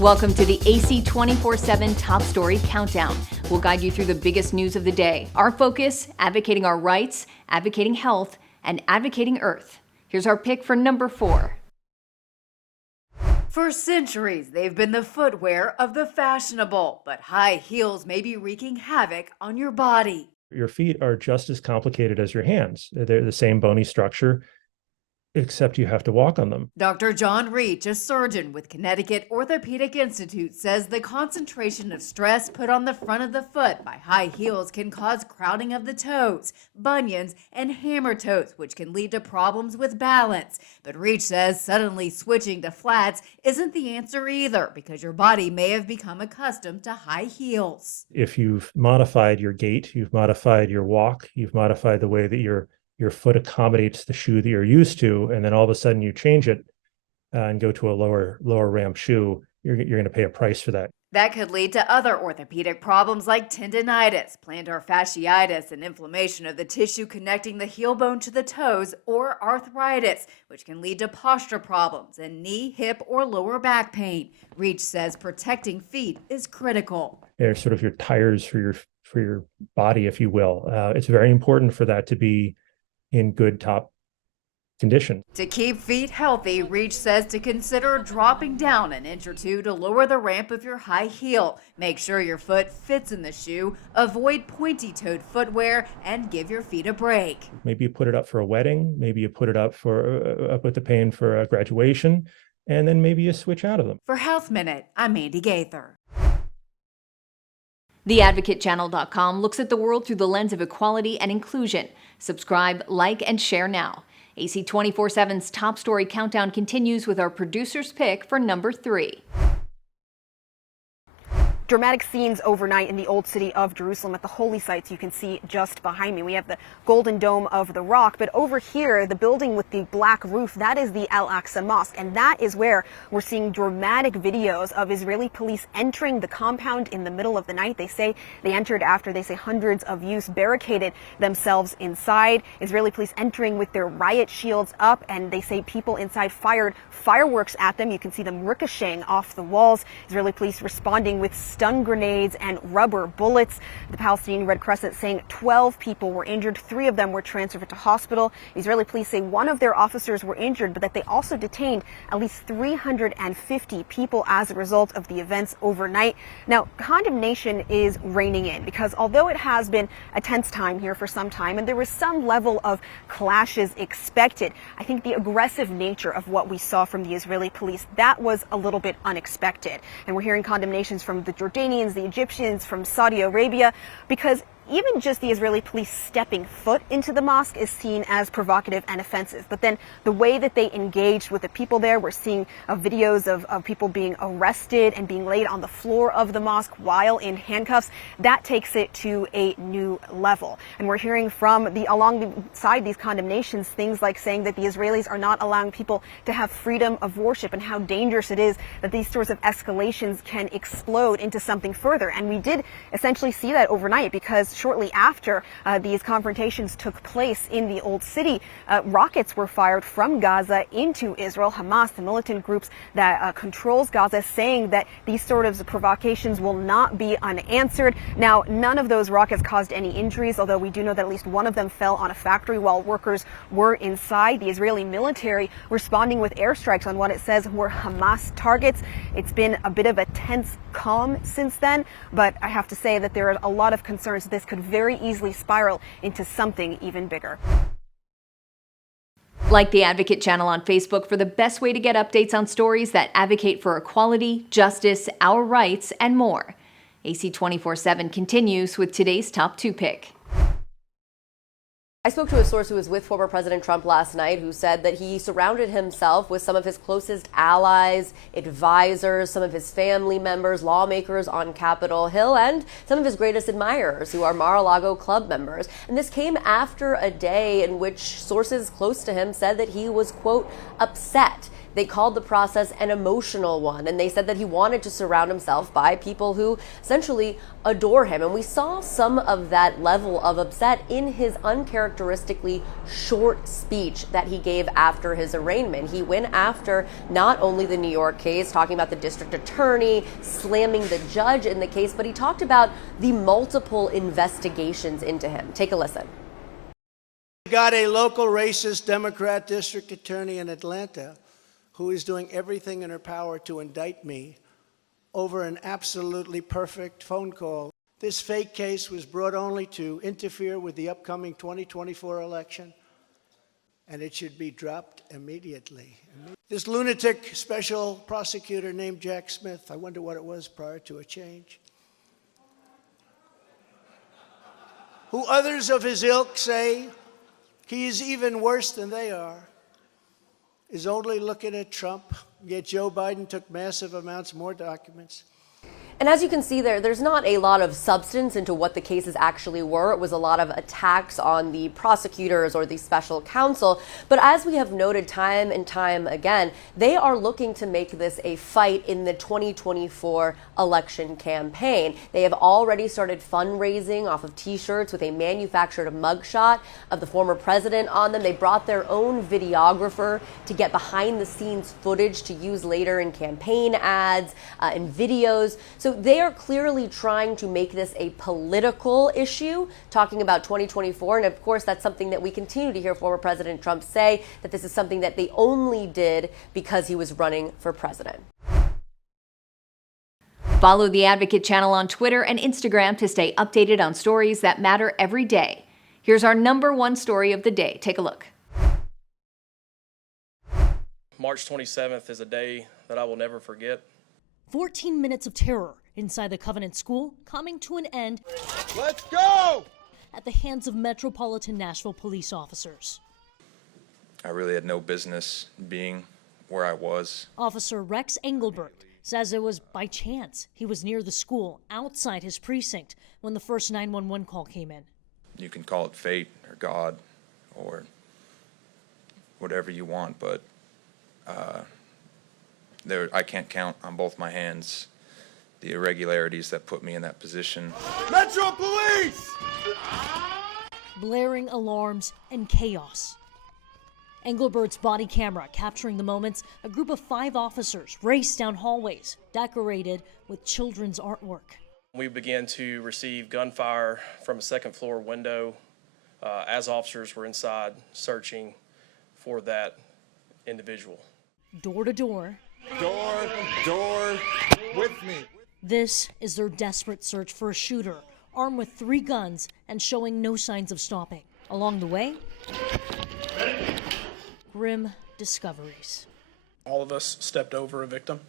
Welcome to the AC 24/7 Top Story Countdown. We'll guide you through the biggest news of the day. Our focus, advocating our rights, advocating health, and advocating Earth. Here's our pick for number 4. For centuries, they've been the footwear of the fashionable, but high heels may be wreaking havoc on your body. Your feet are just as complicated as your hands. They're the same bony structure, except you have to walk on them. Dr. John Reach, a surgeon with Connecticut Orthopedic Institute, says the concentration of stress put on the front of the foot by high heels can cause crowding of the toes, bunions, and hammer toes, which can lead to problems with balance. But Reach says suddenly switching to flats isn't the answer either, because your body may have become accustomed to high heels. If you've modified your gait, you've modified your walk, you've modified the way that your foot accommodates the shoe that you're used to, and then all of a sudden you change it and go to a lower ramp shoe, you're going to pay a price for that. That could lead to other orthopedic problems like tendinitis, plantar fasciitis, and inflammation of the tissue connecting the heel bone to the toes, or arthritis, which can lead to posture problems and knee, hip, or lower back pain. Reach says protecting feet is critical. They're sort of your tires for your body, if you will. It's very important for that to be in good top condition. To keep feet healthy, Reach says to consider dropping down an inch or two to lower the ramp of your high heel. Make sure your foot fits in the shoe, avoid pointy-toed footwear, and give your feet a break. Maybe you put it up for a wedding, maybe you put it up with the pain for a graduation, and then maybe you switch out of them. For Health Minute, I'm Andy Gaither. TheAdvocateChannel.com looks at the world through the lens of equality and inclusion. Subscribe, like, and share now. AC 24/7's Top Story Countdown continues with our producer's pick for number 3. Dramatic scenes overnight in the old city of Jerusalem at the holy sites you can see just behind me. We have the Golden Dome of the Rock, but over here, the building with the black roof, that is the al-Aqsa Mosque, and that is where we're seeing dramatic videos of Israeli police entering the compound in the middle of the night. They say they entered after, they say, hundreds of youths barricaded themselves inside. Israeli police entering with their riot shields up, and they say people inside fired fireworks at them. You can see them ricocheting off the walls. Israeli police responding with stun grenades and rubber bullets. The Palestinian Red Crescent saying 12 people were injured. 3 of them were transferred to hospital. Israeli police say one of their officers were injured, but that they also detained at least 350 people as a result of the events overnight. Now, condemnation is reigning in, because although it has been a tense time here for some time and there was some level of clashes expected, I think the aggressive nature of what we saw from the Israeli police, that was a little bit unexpected. And we're hearing condemnations from the Jordanians, the Egyptians, from Saudi Arabia, because even just the Israeli police stepping foot into the mosque is seen as provocative and offensive. But then the way that they engaged with the people there, we're seeing videos of people being arrested and being laid on the floor of the mosque while in handcuffs. That takes it to a new level. And we're hearing from alongside these condemnations, things like saying that the Israelis are not allowing people to have freedom of worship, and how dangerous it is that these sorts of escalations can explode into something further. And we did essentially see that overnight, because shortly after these confrontations took place in the Old City, rockets were fired from Gaza into Israel. Hamas, the militant groups that controls Gaza, saying that these sort of provocations will not be unanswered. Now, none of those rockets caused any injuries, although we do know that at least one of them fell on a factory while workers were inside. The Israeli military responding with airstrikes on what it says were Hamas targets. It's been a bit of a tense calm since then, but I have to say that there are a lot of concerns this could very easily spiral into something even bigger. Like the Advocate Channel on Facebook for the best way to get updates on stories that advocate for equality, justice, our rights, and more. AC 24/7 continues with today's top 2 pick. I spoke to a source who was with former President Trump last night, who said that he surrounded himself with some of his closest allies, advisors, some of his family members, lawmakers on Capitol Hill, and some of his greatest admirers, who are Mar-a-Lago club members. And this came after a day in which sources close to him said that he was, quote, upset They called the process an emotional one, and they said that he wanted to surround himself by people who essentially adore him. And we saw some of that level of upset in his uncharacteristically short speech that he gave after his arraignment. He went after not only the New York case, talking about the district attorney, slamming the judge in the case, but he talked about the multiple investigations into him. Take a listen. Got a local racist Democrat district attorney in Atlanta who is doing everything in her power to indict me over an absolutely perfect phone call. This fake case was brought only to interfere with the upcoming 2024 election, and it should be dropped immediately. This lunatic special prosecutor named Jack Smith, I wonder what it was prior to a change, who others of his ilk say he is even worse than they are, is only looking at Trump, yet Joe Biden took massive amounts more documents. And as you can see there's not a lot of substance into what the cases actually were. It was a lot of attacks on the prosecutors or the special counsel. But as we have noted time and time again, they are looking to make this a fight in the 2024 election campaign. They have already started fundraising off of T-shirts with a manufactured mugshot of the former president on them. They brought their own videographer to get behind the scenes footage to use later in campaign ads and videos. So they are clearly trying to make this a political issue, talking about 2024. And of course, that's something that we continue to hear former President Trump say, that this is something that they only did because he was running for president. Follow the Advocate channel on Twitter and Instagram to stay updated on stories that matter every day. Here's our #1 story of the day. Take a look. March 27th is a day that I will never forget. 14 minutes of terror inside the Covenant School coming to an end. Let's go! At the hands of Metropolitan Nashville police officers. I really had no business being where I was. Officer Rex Engelbert says it was by chance. He was near the school, outside his precinct, when the first 911 call came in. You can call it fate or God or whatever you want, but I can't count on both my hands the irregularities that put me in that position. Metro Police! Blaring alarms and chaos. Engelbert's body camera capturing the moments a group of 5 officers race down hallways decorated with children's artwork. We began to receive gunfire from a second-floor window as officers were inside searching for that individual. Door to door. Door, with me. This is their desperate search for a shooter, armed with 3 guns and showing no signs of stopping. Along the way, grim discoveries. All of us stepped over a victim.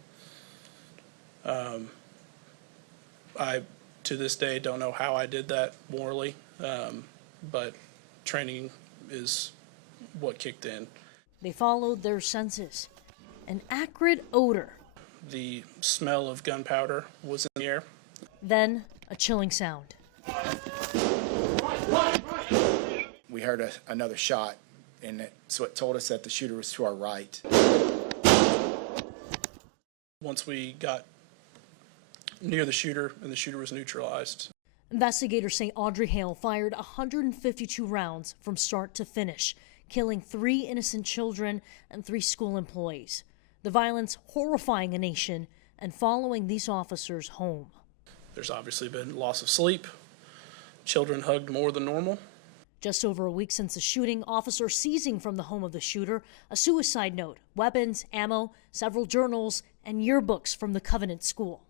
I, to this day, don't know how I did that morally, but training is what kicked in. They followed their senses. An acrid odor. The smell of gunpowder was in the air. Then a chilling sound. We heard another shot, and so it told us that the shooter was to our right. Once we got near the shooter and the shooter was neutralized. Investigators say Audrey Hale fired 152 rounds from start to finish, killing 3 innocent children and 3 school employees. The violence horrifying a nation and following these officers home. There's obviously been loss of sleep. Children hugged more than normal. Just over a week since the shooting, officers seizing from the home of the shooter a suicide note, weapons, ammo, several journals, and yearbooks from the Covenant School.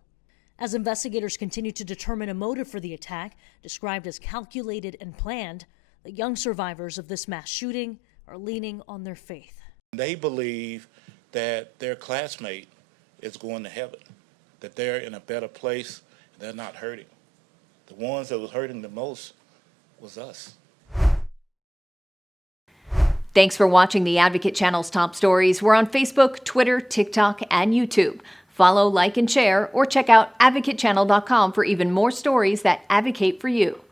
As investigators continue to determine a motive for the attack, described as calculated and planned, the young survivors of this mass shooting are leaning on their faith. They believe that their classmate is going to heaven, that they're in a better place, and they're not hurting. The ones that was hurting the most was us. Thanks for watching the Advocate Channel's top stories. We're on Facebook, Twitter, TikTok, and YouTube. Follow, like, and share, or check out advocatechannel.com for even more stories that advocate for you.